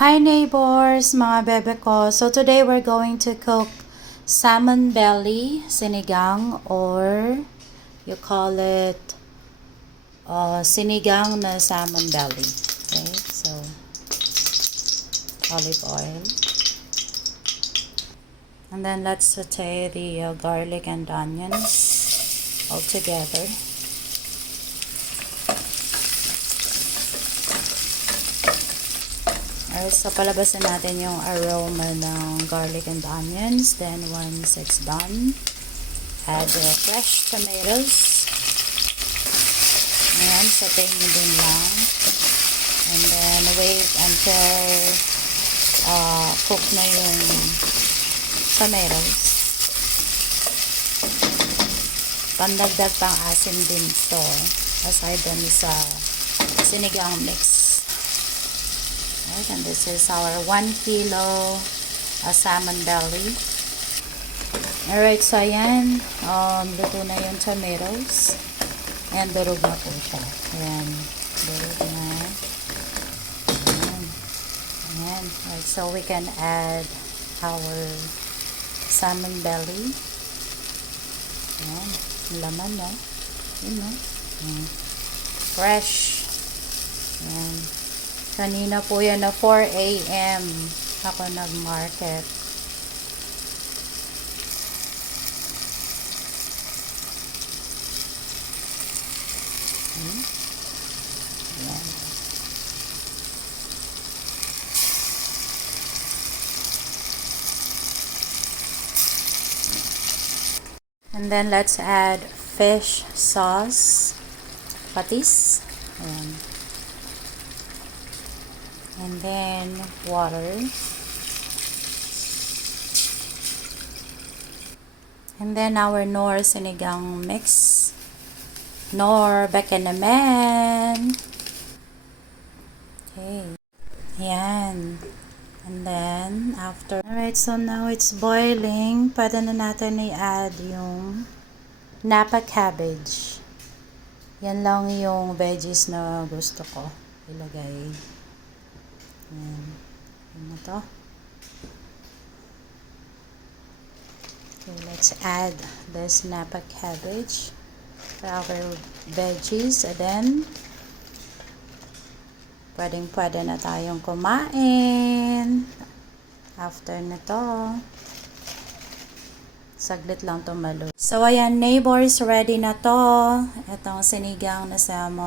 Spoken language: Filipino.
Hi neighbors, mga bebe ko. So today we're going to cook salmon belly, sinigang, or you call it sinigang na salmon belly. Okay, so olive oil. And then let's saute the garlic and onions all together. Alright, so palabasin natin yung aroma ng garlic and onions. Then once it's done, add the fresh tomatoes. Ayan, saute nyo din lang. And then wait until cook na yung tomatoes. Pandagdag pang asin din to aside dun sa sinigang mix. Right, and this is our 1 kilo salmon belly. Alright, so ayan, luto na yung tomatoes. Ayan, durog na po siya. Ayan, durog na. Ayan. Ayan. Alright, so we can add our salmon belly. Ayan, laman, no? Ayan, no? Ayan. Fresh. Ayan. Kanina po yan na 4 a.m. ako nag-market. Ayan. And then let's add fish sauce. Patis. Ayan. And then water. And then our Nor sinigang mix. Nor baka naman. Okay. Ayan. And then after. Alright, so now it's boiling. Pwede na natin i-add yung napa cabbage. Yan lang yung veggies na gusto ko ilagay. Ayan. Ayan na to. Okay, let's add this napa cabbage for our veggies. And then, pwede na tayong kumain. After na to. Saglit lang to maluto. So, ayan, neighbors, ready na to. Itong sinigang na salmon.